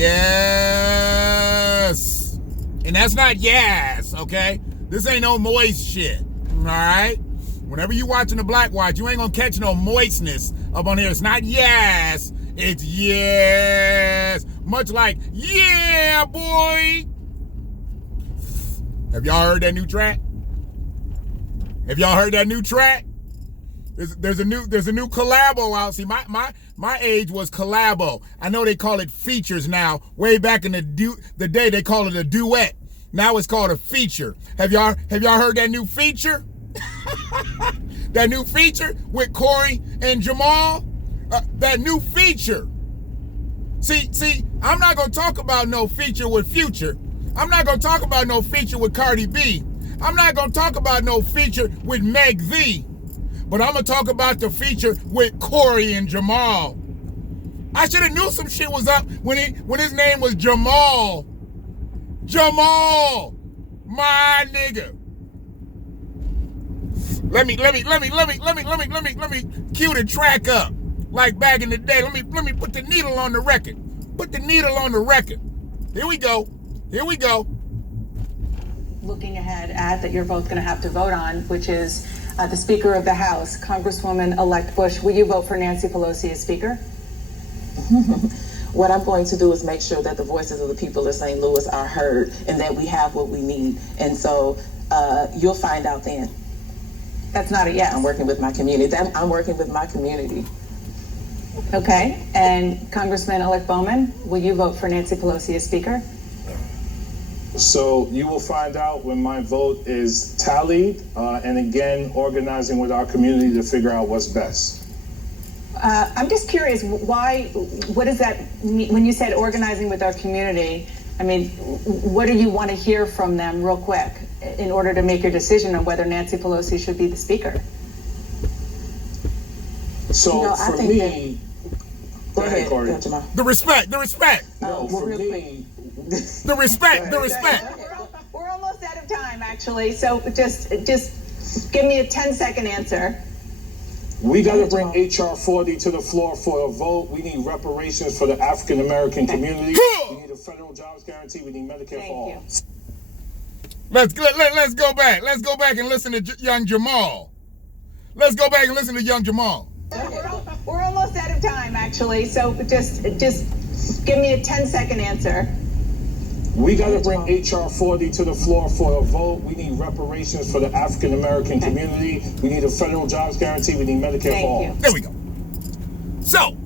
Yes. And that's not yes, okay? This ain't no moist shit, all right? Whenever you watching the BlackWatch, you ain't gonna catch no moistness up on here. It's not yes, it's yes. Much like, yeah, boy. Have y'all heard that new track? Have y'all heard that new track? There's a new collabo out. See, my age was collabo. I know they call it features now. Way back in the day, they call it a duet. Now it's called a feature. Have y'all heard that new feature? That new feature with CORI and JAMAAL? That new feature. See, I'm not gonna talk about no feature with Future. I'm not gonna talk about no feature with Cardi B. I'm not gonna talk about no feature with Meg V. But I'm gonna talk about the feature with CORI and JAMAAL. I should have knew some shit was up when his name was JAMAAL. JAMAAL, my nigga. Let me cue the track up like back in the day. Let me put the needle on the record. Put the needle on the record. Here we go. Looking ahead at that you're both going to have to vote on, which is the Speaker of the House, Congresswoman-elect Bush. Will you vote for Nancy Pelosi as Speaker? What I'm going to do is make sure that the voices of the people of St. Louis are heard and that we have what we need. And so you'll find out then. That's not a yes. I'm working with my community. I'm working with my community. Okay. And Congressman-elect Bowman, will you vote for Nancy Pelosi as Speaker? So you will find out when my vote is tallied, and again, organizing with our community to figure out what's best. I'm just curious, what does that mean? When you said organizing with our community, I mean, what do you want to hear from them real quick in order to make your decision on whether Nancy Pelosi should be the Speaker? So for me, go ahead, Corey. The respect. No, for me, the respect. We're almost out of time, actually. So just give me a 10-second answer. we got to bring HR 40 to the floor for a vote. We need reparations for the African American community. We need a federal jobs guarantee. We need Medicare for all. Let's go back. Let's go back and listen to young JAMAAL. Let's go back and listen to young JAMAAL. We're almost out of time, actually. So just give me a 10-second answer. We got to bring HR 40 to the floor for a vote. We need reparations for the African American community. We need a federal jobs guarantee. We need Medicare for all. There we go. So,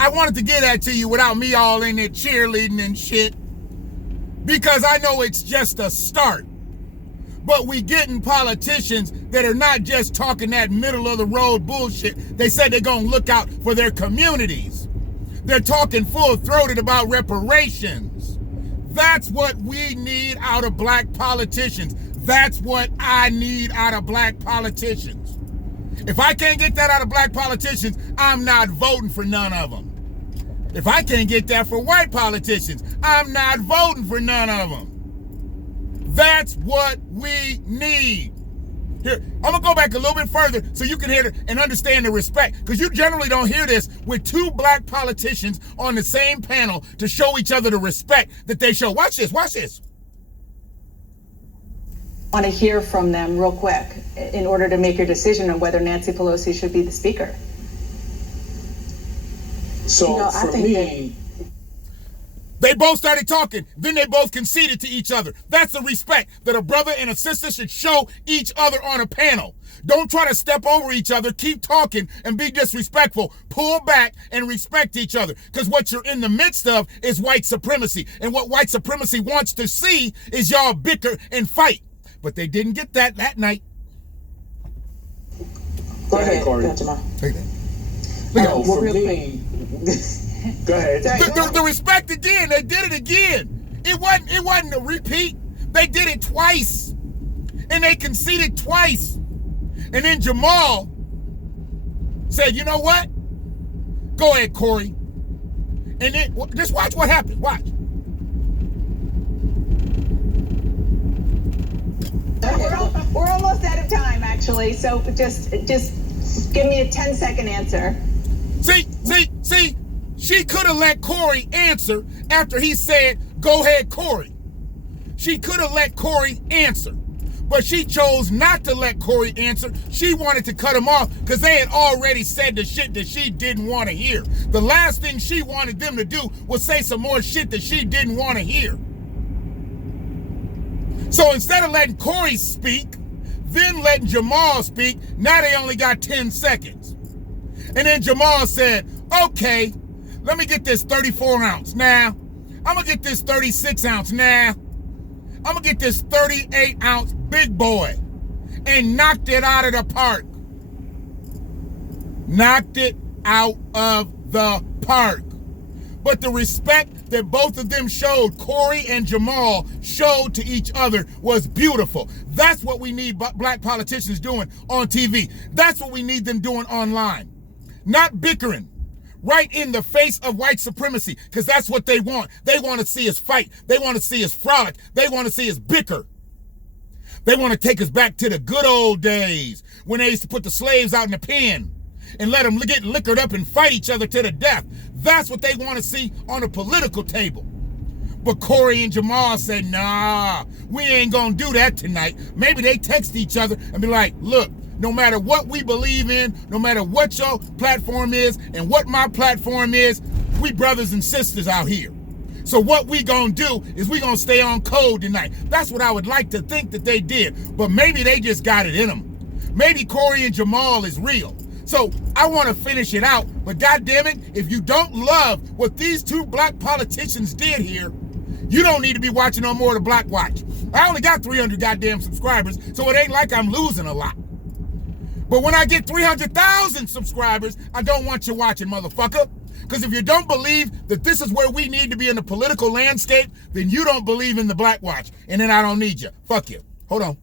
I wanted to get that to you without me all in there cheerleading and shit, because I know it's just a start. But we getting politicians that are not just talking that middle of the road bullshit. They said they're going to look out for their communities. They're talking full-throated about reparations. That's what we need out of black politicians. That's what I need out of black politicians. If I can't get that out of black politicians, I'm not voting for none of them. If I can't get that for white politicians, I'm not voting for none of them. That's what we need. Here, I'm going to go back a little bit further so you can hear it and understand the respect, because you generally don't hear this with two black politicians on the same panel to show each other the respect that they show. Watch this, watch this. I want to hear from them real quick in order to make your decision on whether Nancy Pelosi should be the Speaker. So for me, they both started talking, then they both conceded to each other. That's the respect that a brother and a sister should show each other on a panel. Don't try to step over each other, keep talking, and be disrespectful. Pull back and respect each other, because what you're in the midst of is white supremacy. And what white supremacy wants to see is y'all bicker and fight. But they didn't get that night. Go ahead, Corey. Take that. No, for me, go ahead. The respect again. They did it again. It wasn't a repeat. They did it twice, and they conceded twice. And then JAMAAL said, "You know what? Go ahead, Corey." And then just watch what happened. Watch. We're almost out of time, actually. So just give me a 10-second answer. See, She could have let CORI answer after he said, go ahead, CORI. She could have let CORI answer. But she chose not to let CORI answer. She wanted to cut him off because they had already said the shit that she didn't want to hear. The last thing she wanted them to do was say some more shit that she didn't want to hear. So instead of letting CORI speak, then letting Jamal speak, now they only got 10 seconds. And then Jamal said, okay, let me get this 34 ounce now. I'm going to get this 36 ounce now. I'm going to get this 38 ounce big boy. And knocked it out of the park. Knocked it out of the park. But the respect that both of them showed, CORI and Jamal showed to each other, was beautiful. That's what we need black politicians doing on TV. That's what we need them doing online. Not bickering right in the face of white supremacy, because that's what they want. They want to see us fight. They want to see us frolic. They want to see us bicker. They want to take us back to the good old days when they used to put the slaves out in the pen and let them get liquored up and fight each other to the death. That's what they want to see on a political table. But CORI and Jamal said, nah, we ain't gonna do that tonight. Maybe they text each other and be like, look, no matter what we believe in, no matter what your platform is and what my platform is, we brothers and sisters out here. So what we gonna do is we gonna stay on code tonight. That's what I would like to think that they did. But maybe they just got it in them. Maybe CORI and Jamal is real. So I want to finish it out, but goddamn it, if you don't love what these two black politicians did here, you don't need to be watching no more of the BlackWatch. I only got 300 goddamn subscribers, so it ain't like I'm losing a lot. But when I get 300,000 subscribers, I don't want you watching, motherfucker. Because if you don't believe that this is where we need to be in the political landscape, then you don't believe in the BlackWatch, and then I don't need you. Fuck you. Hold on.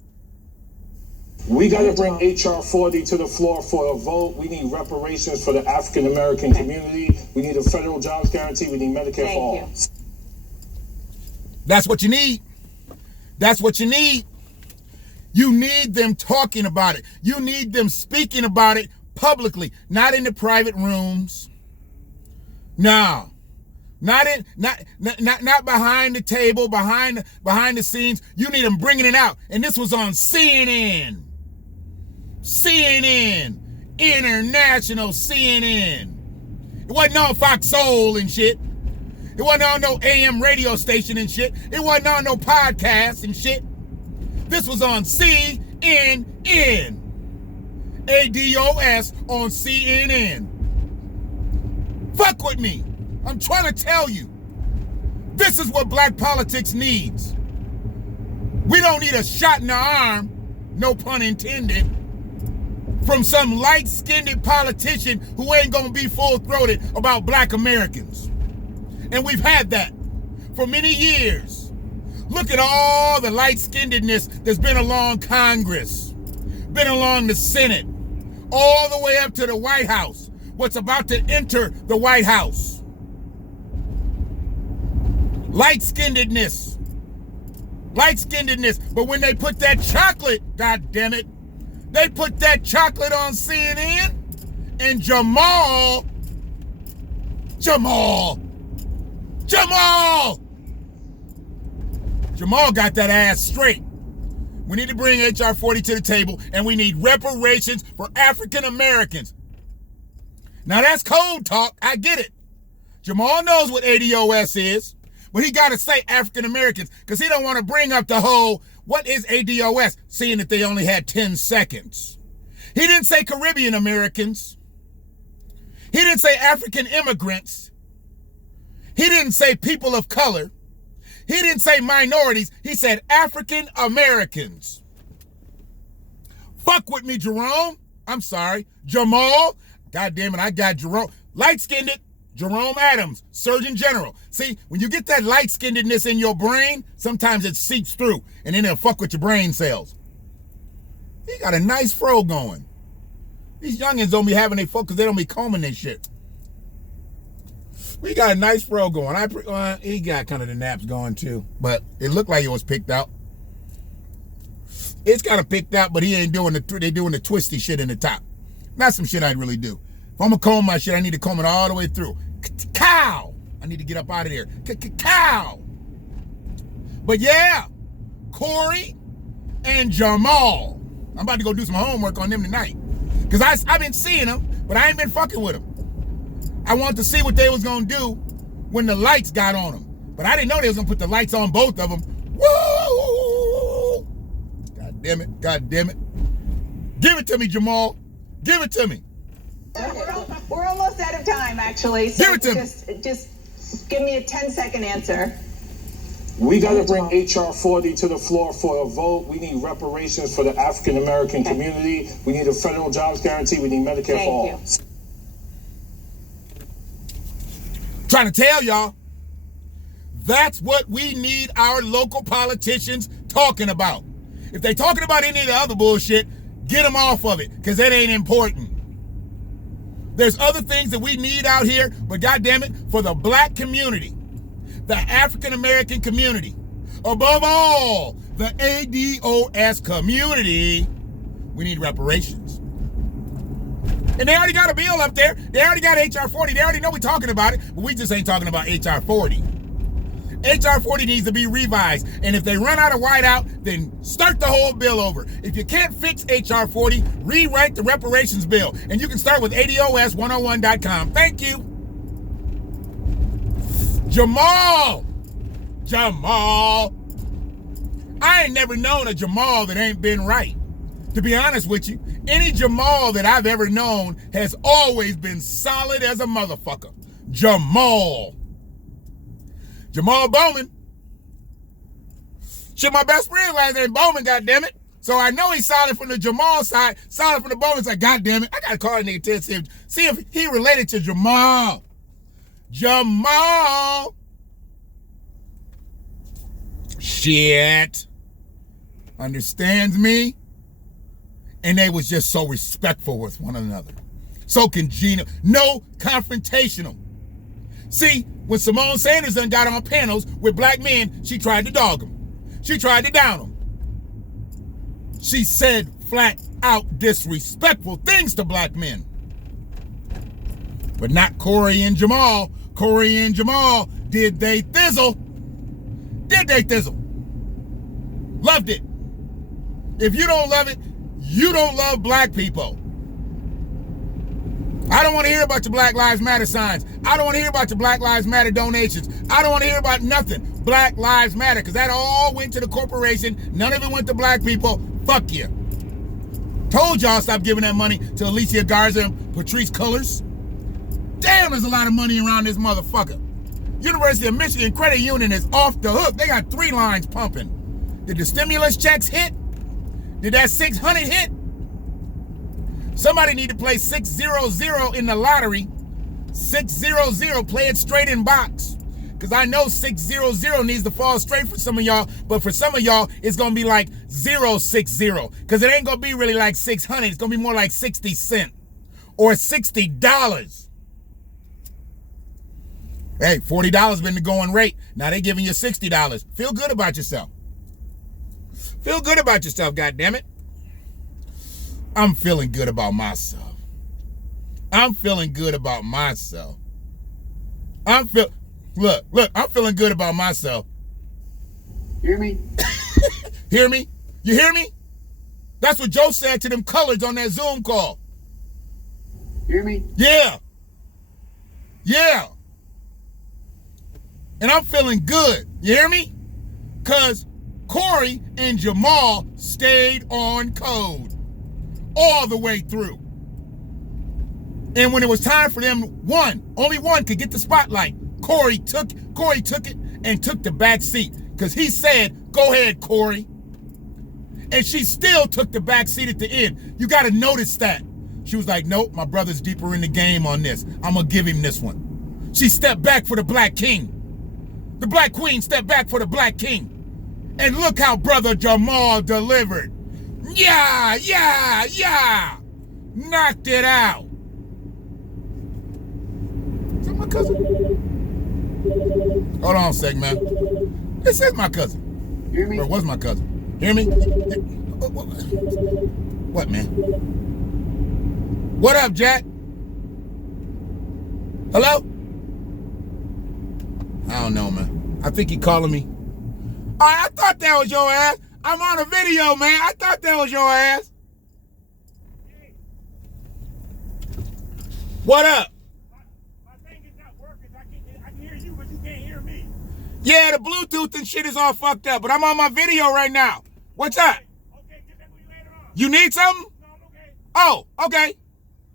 We got to bring HR 40 to the floor for a vote. We need reparations for the African American community. We need a federal jobs guarantee. We need Medicare for all. That's what you need. That's what you need. You need them talking about it. You need them speaking about it publicly, not in the private rooms. No. Not behind the table, behind the scenes. You need them bringing it out. And this was on CNN. CNN. International CNN. It wasn't on Fox Soul and shit. It wasn't on no AM radio station and shit. It wasn't on no podcast and shit. This was on CNN. ADOS on CNN. Fuck with me. I'm trying to tell you. This is what black politics needs. We don't need a shot in the arm, no pun intended, from some light-skinned politician who ain't gonna be full-throated about black Americans. And we've had that for many years. Look at all the light-skinnedness that's been along Congress, been along the Senate, all the way up to the White House, what's about to enter the White House. Light-skinnedness. Light-skinnedness. But when they put that chocolate, God damn it, they put that chocolate on CNN, and Jamal got that ass straight. We need to bring HR 40 to the table, and we need reparations for African Americans. Now that's code talk, I get it. Jamal knows what ADOS is, but he got to say African Americans because he don't want to bring up the whole, what is ADOS, seeing that they only had 10 seconds. He didn't say Caribbean Americans. He didn't say African immigrants. He didn't say people of color. He didn't say minorities. He said African Americans. Fuck with me, Jerome. I'm sorry, Jamal. God damn it, I got Jerome. Light-skinned it. Jerome Adams, Surgeon General. See, when you get that light-skinnedness in your brain, sometimes it seeps through, and then it'll fuck with your brain cells. He got a nice fro going. These youngins don't be having their fuck because they don't be combing their shit. We got a nice fro going. He got kind of the naps going too, but it looked like it was picked out. It's kind of picked out, but he ain't doing they doing the twisty shit in the top. Not some shit I'd really do. If I'm gonna comb my shit, I need to comb it all the way through. Cow. I need to get up out of there. Cow. But yeah, CORI and JAMAAL. I'm about to go do some homework on them tonight. Because I've been seeing them, but I ain't been fucking with them. I wanted to see what they was going to do when the lights got on them. But I didn't know they was going to put the lights on both of them. Woo! God damn it. God damn it. Give it to me, Jamal. Give it to me. We're almost out of time, actually. So give it to me. Just give me a 10-second answer. We got to bring HR 40 to the floor for a vote. We need reparations for the African American community. We need a federal jobs guarantee. We need Medicare for all. Trying to tell y'all, that's what we need our local politicians talking about. If they talking about any of the other bullshit, get them off of it, because that ain't important. There's other things that we need out here, but goddamn it, for the black community, the African American community, above all, the ADOS community, we need reparations. And they already got a bill up there. They already got HR 40. They already know we're talking about it, but we just ain't talking about HR 40. HR 40 needs to be revised. And if they run out of whiteout, then start the whole bill over. If you can't fix HR 40, rewrite the reparations bill. And you can start with ADOS101.com. Thank you. Jamal. I ain't never known a Jamal that ain't been right. To be honest with you, any Jamal that I've ever known has always been solid as a motherfucker. Jamal Bowman. Shit, my best friend last name Bowman, goddammit. So I know he's solid from the Jamal side, solid from the Bowman side. Goddammit, I gotta call a nigga to see if he related to Jamal. Shit. Understands me. And they was just so respectful with one another. So congenial. No confrontational. See, when Simone Sanders done got on panels with black men, she tried to dog them. She tried to down them. She said flat out disrespectful things to black men. But not CORI and JAMAAL. CORI and JAMAAL, did they thizzle? Did they thizzle? Loved it. If you don't love it, you don't love black people. I don't want to hear about your Black Lives Matter signs. I don't want to hear about your Black Lives Matter donations. I don't want to hear about nothing. Black Lives Matter, because that all went to the corporation. None of it went to black people. Fuck you. Told y'all stop giving that money to Alicia Garza and Patrice Cullors. Damn, there's a lot of money around this motherfucker. University of Michigan Credit Union is off the hook. They got 3 lines pumping. Did the stimulus checks hit? Did that 600 hit? Somebody need to play 600 in the lottery. 600, play it straight in box. Because I know 600 needs to fall straight for some of y'all, but for some of y'all, it's going to be like 060. Because it ain't going to be really like 600. It's going to be more like 60 cents or $60. Hey, $40 been the going rate. Now they giving you $60. Feel good about yourself. Feel good about yourself, goddammit. I'm feeling good about myself. I'm feeling good about myself. Look, I'm feeling good about myself. Hear me? Hear me? You hear me? That's what Joe said to them coloreds on that Zoom call. Hear me? Yeah. And I'm feeling good. You hear me? Because CORI and JAMAAL stayed on code all the way through. And when it was time for them, only one could get the spotlight. CORI took it and took the back seat because he said, "Go ahead, CORI." And she still took the back seat at the end. You got to notice that. She was like, "Nope, my brother's deeper in the game on this. I'm going to give him this one." She stepped back for the black king. The black queen stepped back for the black king. And look how brother Jamal delivered. Yeah. Knocked it out. Is that my cousin? Hold on a sec, man. This is my cousin. Hear me? Or was my cousin. Hear me? What, man? What up, Jack? Hello? I don't know, man. I think he calling me. I thought that was your ass. I'm on a video, man. I thought that was your ass. What up? My thing is not working. I can hear you, but you can't hear me. Yeah, the Bluetooth and shit is all fucked up, but I'm on my video right now. What's up? Okay, get back with you later on. You need something? No, I'm okay. Oh, okay.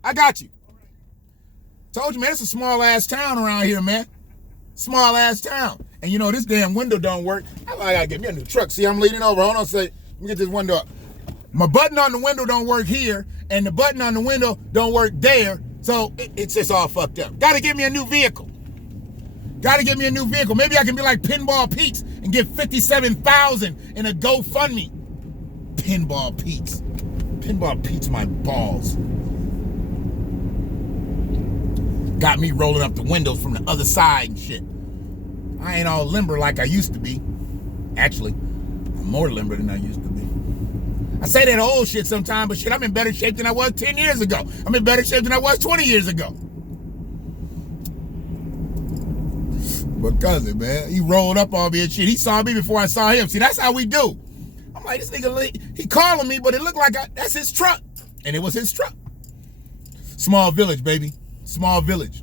I got you. Told you, man, it's a small-ass town around here, man. Small-ass town. And you know, this damn window don't work. I gotta get me a new truck. See, I'm leaning over. Hold on a second. Let me get this window up. My button on the window don't work here, and the button on the window don't work there, so it's just all fucked up. Gotta get me a new vehicle. Gotta get me a new vehicle. Maybe I can be like Pinball Pete's and get $57,000 in a GoFundMe. Pinball Pete's. Pinball Pete's my balls. Got me rolling up the windows from the other side and shit. I ain't all limber like I used to be. Actually, I'm more limber than I used to be. I say that old shit sometimes, but shit, I'm in better shape than I was 10 years ago. I'm in better shape than I was 20 years ago. But cousin, man, he rolled up on me and shit. He saw me before I saw him. See, that's how we do. I'm like, this nigga, he calling me, but it looked like that's his truck. And it was his truck. Small village, baby. Small village.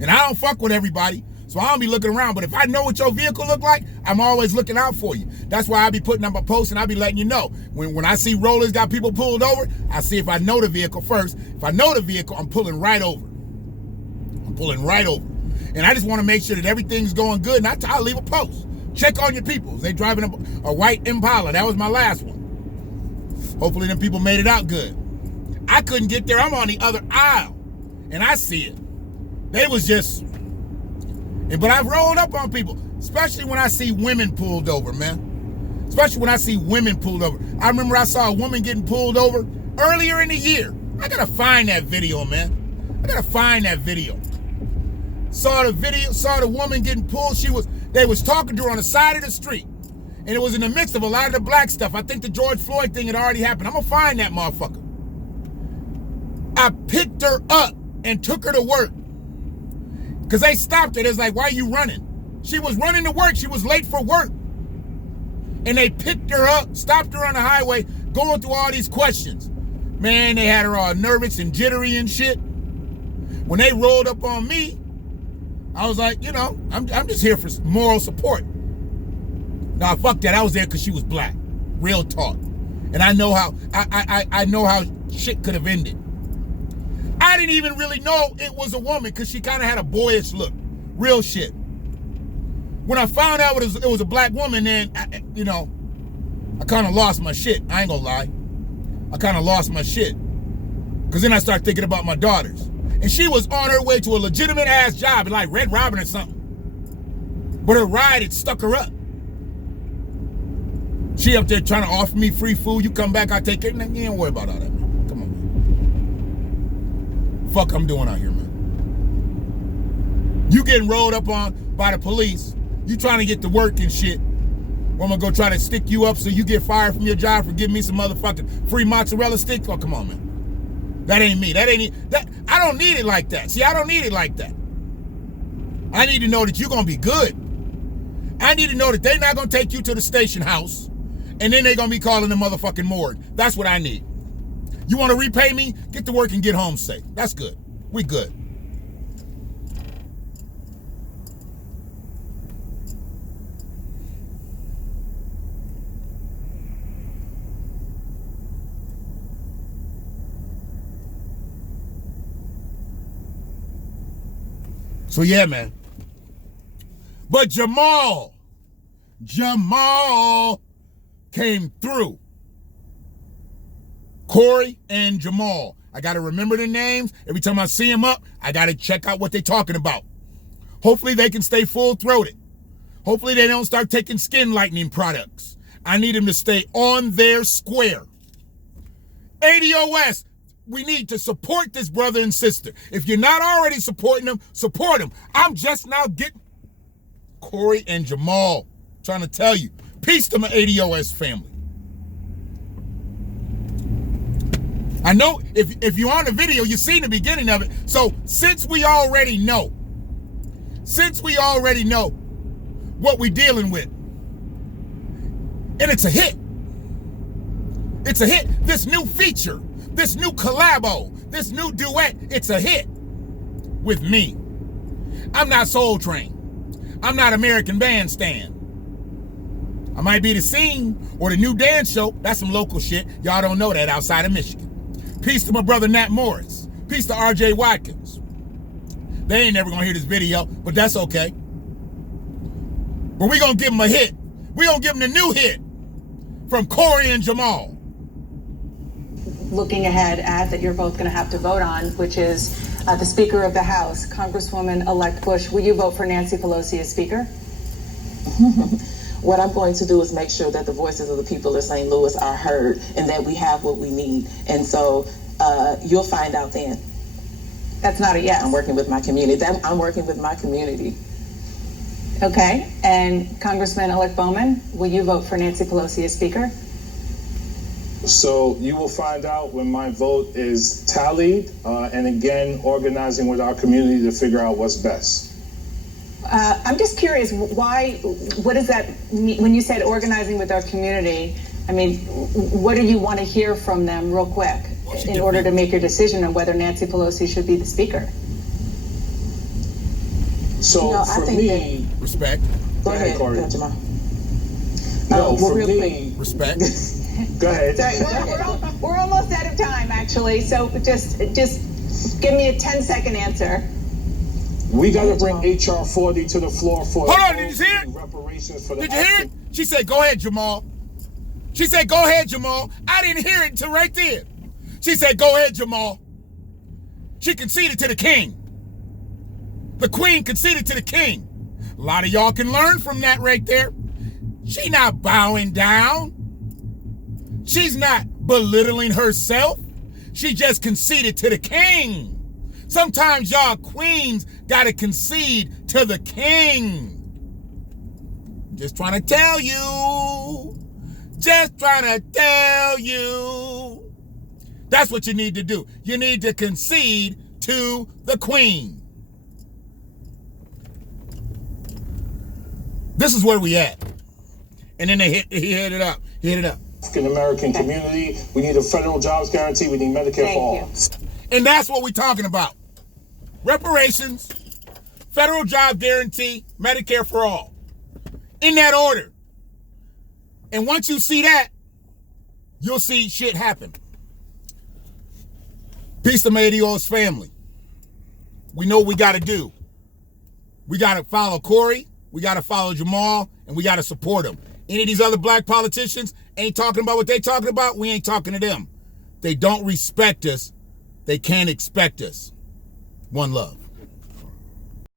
And I don't fuck with everybody, so I don't be looking around. But if I know what your vehicle look like, I'm always looking out for you. That's why I be putting up a post and I be letting you know. When I see rollers got people pulled over, I see if I know the vehicle first. If I know the vehicle, I'm pulling right over. I'm pulling right over. And I just want to make sure that everything's going good. And I'll leave a post. Check on your people. They driving a white Impala. That was my last one. Hopefully them people made it out good. I couldn't get there. I'm on the other aisle. And I see it. They was just... But I've rolled up on people. Especially when I see women pulled over, man. Especially when I see women pulled over. I remember I saw a woman getting pulled over earlier in the year. I gotta find that video, man. I gotta find that video. Saw the video, saw the woman getting pulled. They was talking to her on the side of the street. And it was in the midst of a lot of the black stuff. I think the George Floyd thing had already happened. I'm gonna find that motherfucker. I picked her up and took her to work. Because they stopped her. They was like, why are you running? She was running to work. She was late for work. And they picked her up, stopped her on the highway, going through all these questions. Man, they had her all nervous and jittery and shit. When they rolled up on me, I was like, you know, I'm just here for moral support. Nah, fuck that. I was there because she was black. Real talk. And I know how I know how shit could have ended. I didn't even really know it was a woman because she kind of had a boyish look. Real shit. When I found out it was a black woman, then, I kind of lost my shit. I ain't gonna lie. I kind of lost my shit. Because then I started thinking about my daughters. And she was on her way to a legitimate ass job, like Red Robin or something. But her ride had stuck her up. She up there trying to offer me free food. You come back, I take care. You don't worry about all that, man. Come on, man. Fuck I'm doing out here, man. You getting rolled up on by the police. You trying to get to work and shit. I'm gonna go try to stick you up so you get fired from your job for giving me some motherfucking free mozzarella stick. Oh, come on, man. That ain't me. That I don't need it like that. See, I don't need it like that. I need to know that you're gonna be good. I need to know that they're not gonna take you to the station house and then they're gonna be calling the motherfucking morgue. That's what I need. You wanna repay me? Get to work and get home safe. That's good. We good. So yeah, man. But Jamal came through. CORI and JAMAAL. I got to remember their names. Every time I see them up, I got to check out what they're talking about. Hopefully they can stay full-throated. Hopefully they don't start taking skin lightening products. I need them to stay on their square. ADOS. We need to support this brother and sister. If you're not already supporting them, support them. I'm just now getting CORI and JAMAAL. Trying to tell you. Peace to my ADOS family. I know if you're on the video, you've seen the beginning of it. So since we already know, what we're dealing with. And it's a hit. It's a hit. This new feature, this new collabo, this new duet, it's a hit with me. I'm not Soul Train. I'm not American Bandstand. I might be the Scene or the new dance show. That's some local shit. Y'all don't know that outside of Michigan. Peace to my brother Nat Morris. Peace to RJ Watkins. They ain't never gonna hear this video, but that's okay. But we gonna give them a hit. We gonna give them the new hit from CORI and JAMAAL. Looking ahead at that you're both going to have to vote on, which is the Speaker of the House, Congresswoman-elect Bush. Will you vote for Nancy Pelosi as Speaker? What I'm going to do is make sure that the voices of the people of St. Louis are heard and that we have what we need. And so you'll find out then. That's not a yes. I'm working with my community. I'm working with my community. Okay. And Congressman-elect Bowman, will you vote for Nancy Pelosi as Speaker? So you will find out when my vote is tallied, and again, organizing with our community to figure out what's best. I'm just curious, what does that mean? When you said organizing with our community, I mean, what do you want to hear from them real quick in order to make your decision on whether Nancy Pelosi should be the Speaker? So for me, respect. Go ahead, Corey. Jamal. No, for real me, quick. Respect. Go ahead. Sorry, we're almost out of time, actually. So just give me a 10-second answer. We got to bring HR 40 to the floor for Hold on, did you hear it? reparations for the Did you hear it? She said, go ahead, Jamal. She said, go ahead, Jamal. I didn't hear it until right there. She said, go ahead, Jamal. She conceded to the king. The queen conceded to the king. A lot of y'all can learn from that right there. She not bowing down. She's not belittling herself. She just conceded to the king. Sometimes y'all queens gotta concede to the king. Just trying to tell you. Just trying to tell you. That's what you need to do. You need to concede to the queen. This is where we at. And then he hit it up. He hit it up. African American community. We need a federal jobs guarantee. We need Medicare for all. And that's what we're talking about. Reparations, federal job guarantee, Medicare for all. In that order. And once you see that, you'll see shit happen. Peace to Medio's family. We know what we got to do. We got to follow CORI, we got to follow Jamal, and we got to support them. Any of these other black politicians ain't talking about what they talking about, we ain't talking to them. They don't respect us. They can't expect us. One love.